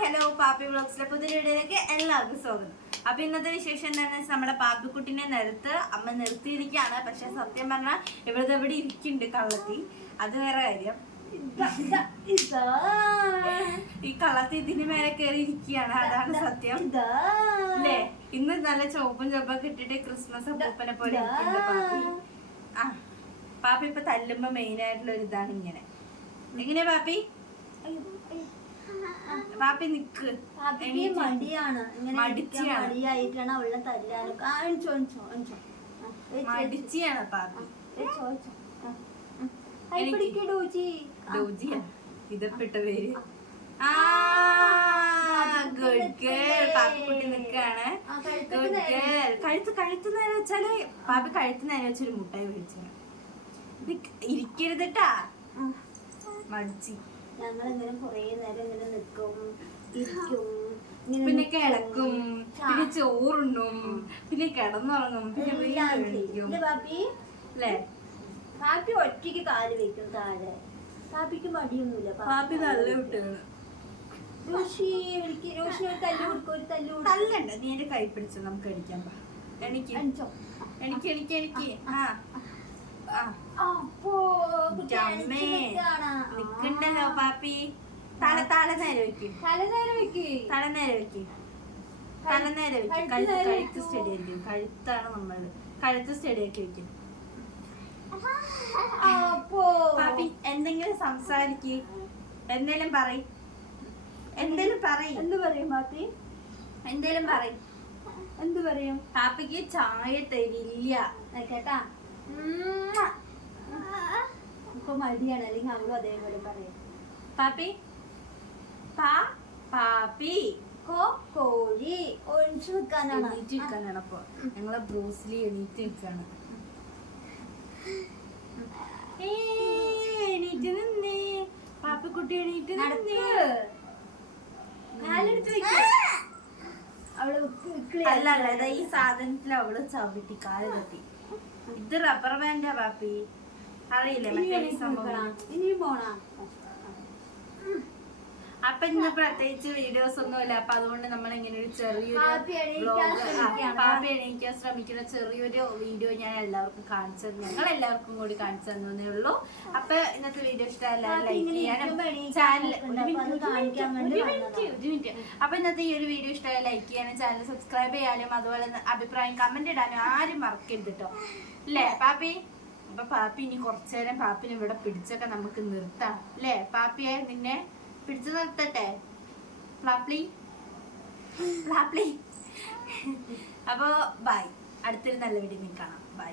Hello Pappi ബ്ലോഗ്സിലെ പുതിയ വീഡിയോയിലേക്ക് എല്ലാവർക്കും സ്വാഗതം. അപ്പൊ ഇന്നത്തെ വിശേഷം എന്താണെന്ന് വെച്ചാൽ നമ്മുടെ പാപ്പിക്കുട്ടിനെ നിരത്ത് അമ്മ നിർത്തിയിരിക്കുകയാണ്. പക്ഷെ സത്യം പറഞ്ഞാൽ ഇവിടെ ഇവിടെ ഇരിക്കുന്നുണ്ട് കള്ളത്തി. അത് വേറെ കാര്യം. ഈ കള്ളത്തി ഇതിന് മേലെ കയറി ഇരിക്കുകയാണ്. അതാണ് സത്യം. അല്ലേ ഇന്ന് നല്ല ചോപ്പും ചുവപ്പൊക്കെ ഇട്ടിട്ട് ക്രിസ്മസ് അപ്പൂപ്പനെ പോലെ ഇരിക്കുന്നുണ്ട് പാപ്പി. ആ പാപ്പി ഇപ്പൊ തല്ലുമ്പോ മെയിൻ ആയിട്ടുള്ള ഒരു ഇതാണ് ഇങ്ങനെ. എങ്ങനെയാ പാപ്പി? പാപ്പി നിക്ക്. പാപ്പിക്ക് മടിയാണ്. ഇങ്ങനെ മടിയായിട്ടാണ് അവളെ തല്ലാനും കാണിച്ചോ കാണിച്ചോ കാണിച്ചോ ആ, മടിച്ചിയാണ് പാപ്പി. കൈ പിടിക്ക് ഡൂജി. ഇതപ്പെട്ട പേര്. ആ. Good girl. Pappikutty good girl. കഴുത്ത് കഴുത്ത് നേരെ വെച്ചാൽ പാപ്പി കഴുത്ത് നേരെ വെച്ചൊരു മുട്ടായി മേടിച്ചു ഇരിക്കരുതട്ടാ. മടിച്ചി. ഞങ്ങളിങ്ങനെ കുറേ നേരം ഇങ്ങനെ നിൽക്കും ഇരിക്കും പിന്നെ. കിടക്കും പിന്നെ ചോറുണ്ണും പിന്നെ കിടന്നുറങ്ങും പിന്നെ. എണീക്കും. അല്ലേ? പാപ്പി ഒറ്റയ്ക്ക് കാൽ വെക്കും താഴെ. പാപ്പിക്ക് മടിയൊന്നുമില്ല. പാപ്പി നല്ല കുട്ടിയാണ് രോഷി എനിക്ക് രോഷി ഒരു തല്ലു കൊടുക്കും ഒരു തല്ലു കൊടുക്കും. നീ എന്റെ കൈ പിടിച്ചു നമുക്ക് അടിക്കാൻ എനിക്ക് എനിക്ക് എനിക്ക് എനിക്ക് ആ. നിക്കണ്ടല്ലോ പാപ്പി. തല തല നേരെ വെക്ക്. തല നേരെ വെക്ക്. തല നേരെ വെക്ക്. തല നേരെ വെക്ക്. കഴുത്ത് കഴുത്ത് സ്റ്റഡി ആയിരിക്കും കഴുത്താണ് നമ്മൾ കഴുത്ത് സ്റ്റഡി ആക്കി വെക്കും പാപ്പി എന്തെങ്കിലും സംസാരിക്ക്. എന്തേലും പറയ്. എന്തേലും പറയ്. എന്ത് പറയും പാപ്പി? എന്തേലും പറയ്. എന്ത് പറയും? പാപ്പിക്ക് ചായ തരില്ല. കേട്ടാ. ഇപ്പൊ മടിയാണ്. അല്ലെങ്കിൽ അവളും അതേപോലെ പറയും. പാപ്പി? പാ പാപ്പി കോ കോഴി ഒഴിച്ചു നിൽക്കാനാണ് എണീറ്റ് നിൽക്കാനാണ് അപ്പൊ. ഞങ്ങളെ ബ്രൂസ്ലി എണീറ്റ് നിൽക്കാണ് എണീറ്റ് നിന്നേ. പാപ്പിക്കുട്ടി എണീറ്റ് നിന്നേ കാലെടുത്ത് വെക്ക് അവൾ വിക്കിളി അല്ല അല്ല ഈ സാധനത്തിൽ അവൾ ചവിട്ടി കാൽ ഇത് റബ്ബർ ബാൻഡാ പാപ്പി? അറിയില്ലേ മറ്റേ സംഭവം? നിൽക്കണം ഇനിയും പോണാ? അപ്പൊ ഇന്ന് പ്രത്യേകിച്ച് വീഡിയോസ് ഒന്നും ഒന്നുമില്ല. അപ്പൊ അതുകൊണ്ട് നമ്മൾ ഇങ്ങനെ ഒരു ചെറിയൊരു പാപ്പി എണീക്കാൻ ശ്രമിക്കുന്ന ചെറിയൊരു വീഡിയോ ഞാൻ എല്ലാവർക്കും കാണിച്ചു തന്നു. ഞങ്ങൾ എല്ലാവർക്കും കൂടി കാണിച്ചു തന്നേ ഉള്ളൂ. അപ്പൊ ഇന്നത്തെ വീഡിയോ ഇഷ്ടം എല്ലാവരും ലൈക്ക് ചെയ്യാനും ചാനൽ. അപ്പൊ. ഇന്നത്തെ ഈ ഒരു വീഡിയോ ഇഷ്ടമായ ലൈക്ക് ചെയ്യാനും ചാനൽ സബ്സ്ക്രൈബ് ചെയ്യാനും അതുപോലെ അഭിപ്രായം കമന്റ് ഇടാനും ആരും മറക്കരുത് കേട്ടോ അല്ലേ പാപ്പി? അപ്പൊ പാപ്പി ഇനി കുറച്ചു നേരം പാപ്പിനെ ഇവിടെ പിടിച്ചൊക്കെ നമുക്ക് നിർത്താം. അല്ലേ പാപ്പിയെ നിന്നെ പിടിച്ചു നിർത്തട്ടെ? പ്ലാപ്ലി പ്ലാപ്ലി അപ്പോ ബൈ അടുത്തൊരു നല്ല വീഡിയോ കാണാം. ബൈ